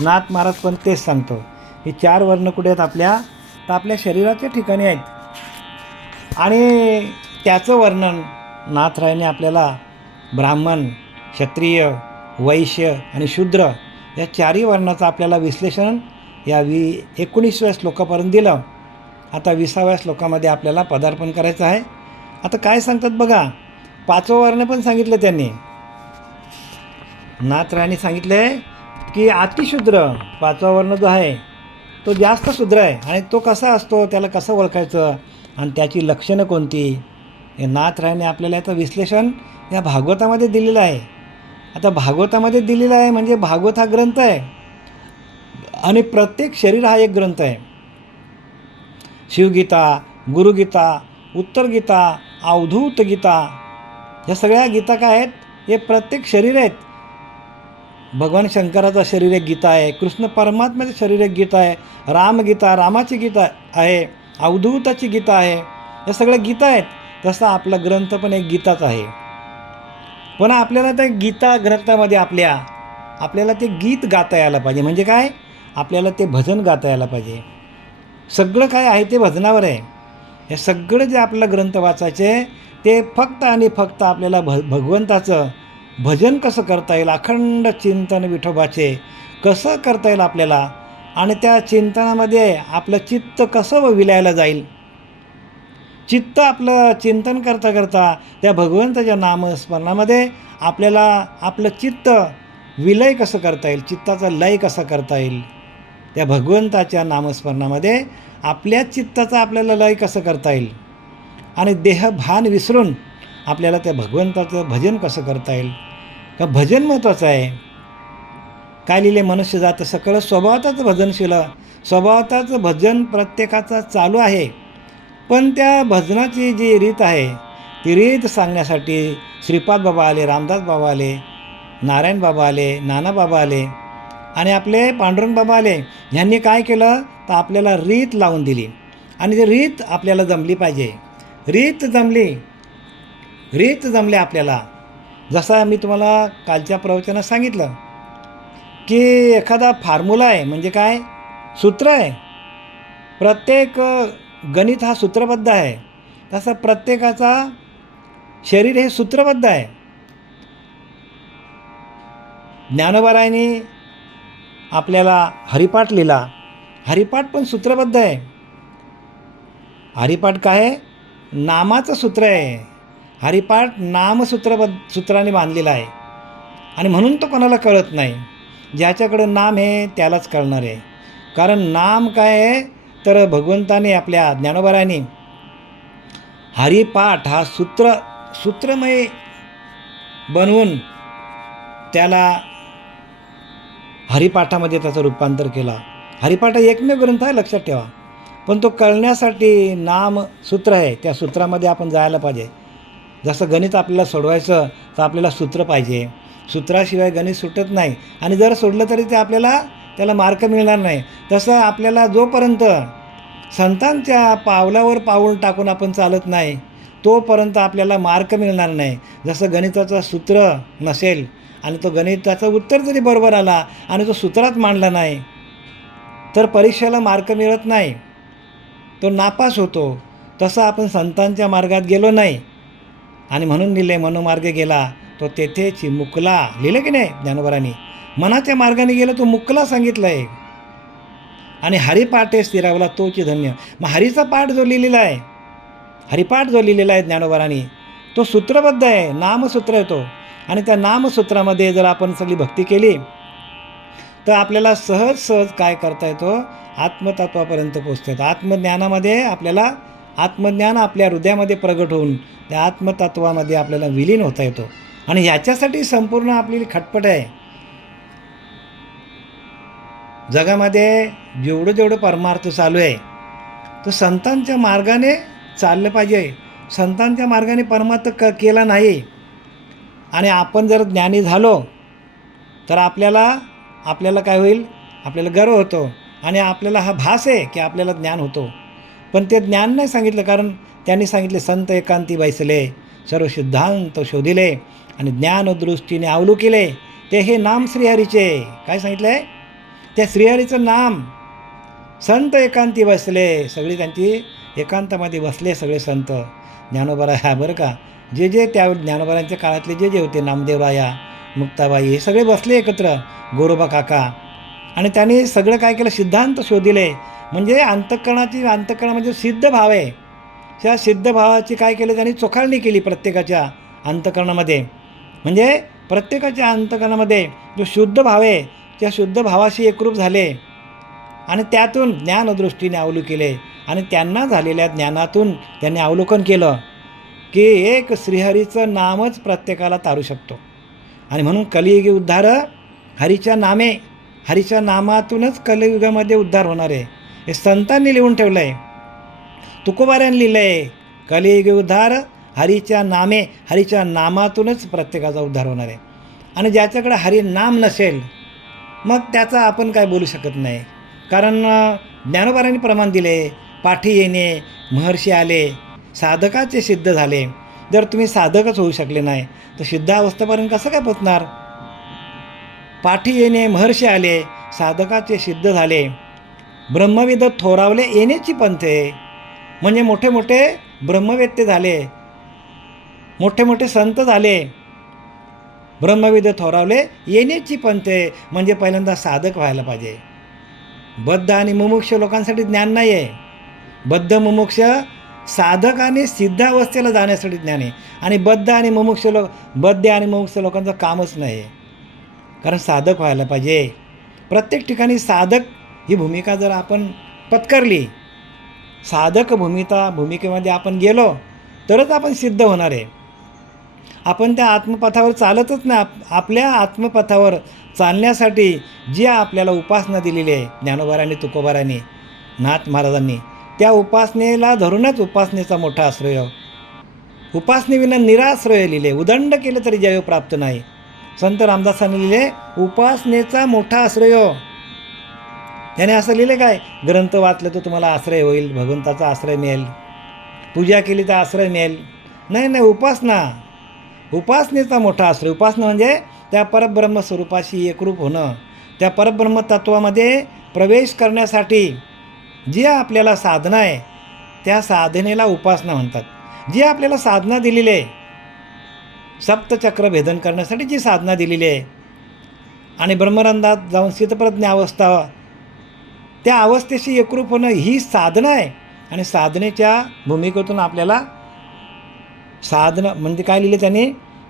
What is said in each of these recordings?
नाथ महाराज पण तेच सांगतो. हे चार वर्ण कुठे आहेत आपल्या? तर आपल्या शरीराच्या ठिकाणी आहेत. आणि त्याचं वर्णन नाथरायाने आपल्याला ब्राह्मण क्षत्रिय वैश्य आणि शूद्र या चारही वर्णाचं आपल्याला विश्लेषण या वी एकोणीसव्या श्लोकापर्यंत दिलं. आता विसाव्या श्लोकामध्ये आपल्याला पदार्पण करायचं आहे. आता काय सांगतात बघा? पाचवं वर्ण पण सांगितलं त्यांनी. नाथरायने सांगितले की अतिशूद्र पाचवा वर्ण जो आहे तो जास्त शूद्र आहे. आणि तो कसा असतो त्याला कसं ओळखायचं आणि त्याची लक्षणं कोणती? हे नाथरायने आपल्याला याचं विश्लेषण या भागवतामध्ये दिलेलं आहे. आता भागवतामध्ये दिलेलं आहे म्हणजे भागवत हा ग्रंथ आहे. आणि प्रत्येक शरीर हा एक ग्रंथ आहे. शिवगीता गुरुगीता उत्तर गीता अवधूत गीता ह्या सगळ्या गीता काय आहेत? हे प्रत्येक शरीर आहेत. भगवान शंकराचं शरीर एक गीता आहे कृष्ण परमात्म्याचं शरीर एक गीता आहे रामगीता रामाची गीता आहे अवधूताची गीता आहे या सगळ्या गीता आहेत. तसा आपला ग्रंथ पण एक गीताच आहे. पण आपल्याला त्या गीता ग्रंथामध्ये आपल्या आपल्याला ते गीत गाता यायला पाहिजे. म्हणजे काय? आपल्याला ते भजन गाता यायला पाहिजे. सगळं काय आहे ते भजनावर आहे. हे सगळं जे आपलं ग्रंथ वाचायचे ते फक्त आणि फक्त आपल्याला भ भगवंताचं भजन कसं करता येईल? अखंड चिंतन विठोबाचे कसं करता येईल आपल्याला? आणि त्या चिंतनामध्ये आपलं चित्त कसं विलायला जाईल? चित्त आपलं चिंतन करता करता त्या भगवंताच्या नामस्मरणामध्ये आपल्याला आपलं चित्त विलय कसं करता येईल? चित्ताचा लय कसा करता येईल? त्या भगवंताच्या नामस्मरणामध्ये आपल्या चित्ताचा आपल्याला लय कसं करता येईल? आणि देहभान विसरून आपल्याला त्या भगवंताचं भजन कसं करता येईल? का भजन महत्त्वाचं आहे? काय लिहिले? मनुष्य जात सकळ स्वभावताच भजनशील. स्वभावताचं भजन प्रत्येकाचं चालू आहे. पण त्या भजनाची जी रीत आहे ती रीत सांगण्यासाठी श्रीपाद बाबा आले रामदास बाबा आले नारायण बाबा आले नाना बाबा आले आणि आपले पांडुरंग बाबा आले ह्यांनी काय केलं? तर आपल्याला रीत लावून दिली. आणि ती रीत आपल्याला जमली पाहिजे. रीत जमली रीत जमले आपल्याला. जसा मी तुम्हाला कालच्या प्रवचनात सांगितलं की एखादा फार्मुला आहे म्हणजे काय? सूत्र आहे. प्रत्येक गणित हा सूत्रबद्ध आहे. तसं प्रत्येकाचा शरीर हे सूत्रबद्ध आहे. ज्ञानोबारायने आपल्याला हरिपाठ लिहिला. हरिपाठ पण सूत्रबद्ध आहे. हरिपाठ काय? आहे नामाचं सूत्र आहे. हरिपाठ नामसूत्रबद्ध सूत्राने बांधलेला आहे. आणि म्हणून तो कोणाला कळत नाही. ज्याच्याकडं नाम आहे त्यालाच कळणार आहे. कारण नाम काय आहे? तर भगवंताने आपल्या ज्ञानोबारायांनी हरिपाठ हा सूत्र सूत्रमय बनवून त्याला हरिपाठामध्ये त्याचं रूपांतर केला. हरिपाठ हा एकमेव ग्रंथ आहे लक्षात ठेवा. पण तो कळण्यासाठी नाम सूत्र आहे. त्या सूत्रामध्ये आपण जायला पाहिजे. जसं गणित आपल्याला सोडवायचं तर आपल्याला सूत्र पाहिजे. सूत्राशिवाय गणित सुटत नाही. आणि जर सोडलं तरी ते आपल्याला त्याला मार्क मिळणार नाही. तसं आपल्याला जोपर्यंत संतांच्या पावलावर पाऊल टाकून आपण चालत नाही तोपर्यंत आपल्याला मार्क मिळणार नाही. जसं गणिताचं सूत्र नसेल आणि तो गणिताचं उत्तर जरी बरोबर आला आणि तो सूत्रात मांडला नाही तर परीक्षेला मार्क मिळत नाही. तो नापास होतो. तसं आपण संतांच्या मार्गात गेलो नाही. आणि म्हणून लिहिले मनोमार्गे गेला. तो तेथे चिमुकला लिहिलं की नाही ज्ञानोबरांनी मनाच्या मार्गाने गेलं तो मुकला सांगितलं आहे आणि हरिपाठे स्थिरावला तोची धन्य. मग हरीचा पाठ जो लिहिलेला आहे हरिपाठ जो लिहिलेला आहे ज्ञानोबरांनी तो सूत्रबद्ध आहे नामसूत्र आहे तो. आणि त्या नामसूत्रामध्ये जर आपण सगळी भक्ती केली तर आपल्याला सहज सहज काय करता येतो? आत्मतत्वापर्यंत पोचता येतं. आत्मज्ञानामध्ये आपल्याला आत्मज्ञान आपल्या हृदयामध्ये प्रगट होऊन त्या आत्मतत्वामध्ये आपल्याला विलीन होता येतो. आणि ह्याच्यासाठी संपूर्ण आपली खटपट आहे. जगामध्ये जेवढं जेवढं परमार्थ चालू आहे तो संतांच्या मार्गाने चाललं पाहिजे. संतांच्या मार्गाने परमार्थ क केला नाही. आणि आपण जर ज्ञानी झालो तर आपल्याला आपल्याला काय होईल? आपल्याला गर्व होतो. आणि आपल्याला हा भास आहे की आपल्याला ज्ञान होतो. पण ते ज्ञान नाही सांगितलं कारण त्यांनी सांगितले संत एकांती बैसले सर्व सिद्धांत शोधिले आणि ज्ञानदृष्टीने केले ते हे नाम श्रीहरीचे. काय सांगितलं आहे त्या श्रीहरीचं नाम संत एकांती बसले सगळी त्यांची एकांतामध्ये बसले सगळे संत. ज्ञानोबरा ह्या बरं का जे जे त्या ज्ञानोबरांच्या काळातले जे जे होते नामदेवराया मुक्ताबाई हे सगळे बसले एकत्र गोरोबा काका. आणि त्यांनी सगळं काय केलं? सिद्धांत शोधिले. म्हणजे अंतःकरणाची म्हणजे सिद्ध भाव आहे. त्या सिद्ध भावाची काय केलं? त्यांनी चोखाळणी केली प्रत्येकाच्या अंतःकरणामध्ये. म्हणजे प्रत्येकाच्या अंतःकरणामध्ये जो शुद्ध भाव आहे त्या शुद्ध भावाशी एकरूप झाले. आणि त्यातून ज्ञानदृष्टीने अवलू केले. आणि त्यांना झालेल्या ज्ञानातून त्यांनी अवलोकन केलं की एक श्रीहरीचं नामच प्रत्येकाला तारू शकतो. आणि म्हणून कलियुगी उद्धार हरीच्या नामे हरीच्या नामातूनच कलियुगामध्ये उद्धार होणार आहे. हे संतांनी लिहून ठेवलं आहे तुकोबाऱ्यांनी लिहिलं आहे कलियुग उद्धार हरीच्या नामे हरीच्या नामातूनच प्रत्येकाचा उद्धार होणार आहे. आणि ज्याच्याकडे हरी नाम नसेल मग त्याचा आपण काय बोलू शकत नाही. कारण ज्ञानोबारांनी प्रमाण दिले पाठी येणे महर्षी आले साधकाचे सिद्ध झाले. जर तुम्ही साधकच होऊ शकले नाही तर सिद्धावस्थेपर्यंत कसं काय पोचणार? पाठी येणे महर्षी आले साधकाचे सिद्ध झाले. ब्रह्मविद थोरावले येण्याची पंथे म्हणजे मोठे मोठे ब्रह्मवेत्ते झाले. मोठे मोठे संत झाले. ब्रह्मविद थोरावले येण्याची पंथे म्हणजे पहिल्यांदा साधक व्हायला पाहिजे. बद्ध आणि मुमुक्ष लोकांसाठी ज्ञान नाही आहे. बद्ध मुमुक्ष साधक आणि सिद्धावस्थेला जाण्यासाठी ज्ञान आहे. आणि बद्ध आणि मुमुक्ष लोक बद्ध आणि मुमुक्ष लोकांचं कामच नाही आहे. कारण साधक व्हायला पाहिजे. प्रत्येक ठिकाणी साधक ही भूमिका जर आपण पत्करली साधक भूमिका भूमिकेमध्ये आपण गेलो तरच आपण सिद्ध होणार आहे. आपण त्या आत्मपथावर चालतच नाही. आप आपल्या आत्मपथावर चालण्यासाठी जी आपल्याला उपासना दिलेली आहे ज्ञानोबारांनी तुकोबारांनी नाथ महाराजांनी त्या उपासनेला धरूनच उपासनेचा मोठा आश्रय उपासनेविना निराश्रय लिहिले उदंड केलं तरी जय प्राप्त नाही. संत रामदासांनी लिहिले उपासनेचा मोठा आश्रय. त्याने असं लिहिलं काय? ग्रंथ वाचलं तर तुम्हाला आश्रय होईल भगवंताचा आश्रय मिळेल. पूजा केली तर आश्रय मिळेल. नाही नाही उपासना. उपासनेचा मोठा आश्रय. उपासना म्हणजे त्या परब्रह्म स्वरूपाशी एकरूप होणं. त्या परब्रह्म तत्वामध्ये प्रवेश करण्यासाठी जी आपल्याला साधना आहे त्या साधनेला उपासना म्हणतात. जी आपल्याला साधना दिलेली आहे सप्तचक्र भेदन करण्यासाठी जी साधना दिलेली आहे आणि ब्रह्मरंधात जाऊन स्थितप्रज्ञ अवस्था त्या अवस्थेशी एकरूप होणं ही साधना आहे. आणि साधनेच्या भूमिकेतून आपल्याला साधना म्हणजे काय लिहिलं त्याने?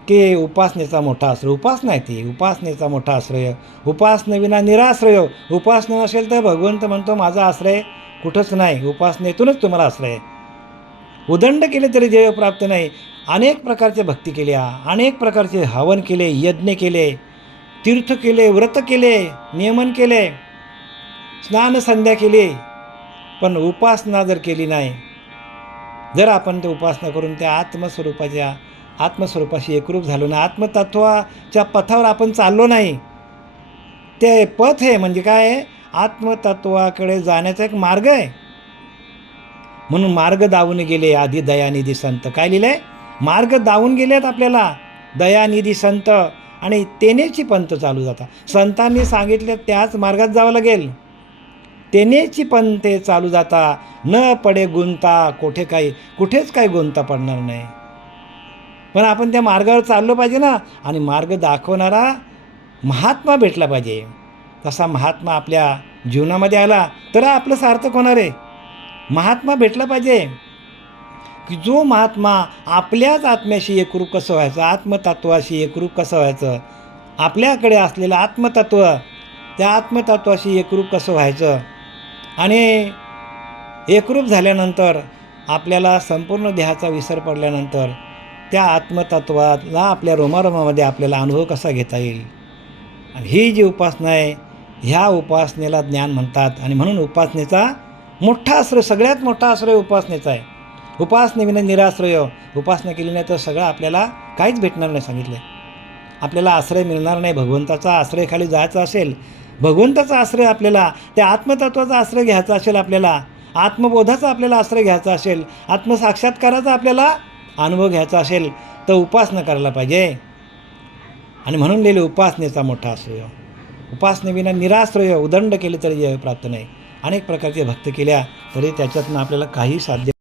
की उपासनेचा मोठा आश्रय. उपासना आहे ती. उपासनेचा मोठा आश्रय. उपासनेविना निराश्रय. उपासना नसेल तर भगवंत म्हणतो माझा आश्रय कुठंच नाही. उपासनेतूनच तुम्हाला आश्रय. आहे उदंड केले तरी देव प्राप्त नाही. अनेक प्रकारचे भक्ती केल्या अनेक प्रकारचे हवन केले यज्ञ केले तीर्थ केले व्रत केले नियमन केले. स्नान संध्या केली पण उपासना जर केली नाही जर आपण ते उपासना करून त्या आत्मस्वरूपाच्या आत्मस्वरूपाशी एकरूप झालो ना आत्मतत्वाच्या पथावर आपण चाललो नाही ते पथ आहे म्हणजे काय? आहे आत्मतत्वाकडे जाण्याचा एक मार्ग आहे. म्हणून मार्ग दावून गेले आधी दयानिधी संत. काय लिहिलं आहे मार्ग दावून गेलेत आपल्याला दयानिधी संत आणि तेनेची पंथ चालू जातात. संतांनी सांगितले त्याच मार्गात जावं लागेल. तेनेची पंथे चालू जाता. न पडे गुंता कोठे काही कुठेच काही गुंता पडणार नाही. पण आपण त्या मार्गावर चाललो पाहिजे ना. आणि मार्ग दाखवणारा महात्मा भेटला पाहिजे. तसा महात्मा आपल्या जीवनामध्ये आला तर आपलं सार्थक होणार आहे. महात्मा भेटला पाहिजे. की जो महात्मा आपल्याच आत्म्याशी एकरूप कसं व्हायचं? आत्मतत्वाशी एकरूप कसं व्हायचं? आपल्याकडे असलेलं आत्मतत्व त्या आत्मतत्वाशी एकरूप कसं व्हायचं? आणि एकरूप झाल्यानंतर आपल्याला संपूर्ण देहाचा विसर पडल्यानंतर त्या आत्मतत्वाला आपल्या रोमारोमामध्ये आपल्याला अनुभव कसा घेता येईल? आणि ही जी उपासना आहे ह्या उपासनेला ज्ञान म्हणतात आणि म्हणून उपासनेचा मोठा आश्रय सगळ्यात मोठा आश्रय उपासनेचा आहे. उपासनेविना निराश्रय उपासना केली नाही तर सगळं आपल्याला काहीच भेटणार नाही सांगितलं आपल्याला आश्रय मिळणार नाही भगवंताचा आश्रयखाली जायचा असेल भगवंताचा आश्रय आपल्याला त्या आत्मतत्वाचा आश्रय घ्यायचा असेल आपल्याला आत्मबोधाचा आपल्याला आश्रय घ्यायचा असेल आत्मसाक्षात्काराचा आपल्याला अनुभव घ्यायचा असेल तर उपासना करायला पाहिजे. आणि म्हणून लिहिले उपासनेचा मोठा आश्रय. उपासनेविना निराश्रय उदंड केले तरी जय प्राप्त नाही. अनेक प्रकारचे भक्त केल्या तरी त्याच्यातनं आपल्याला काही साध्य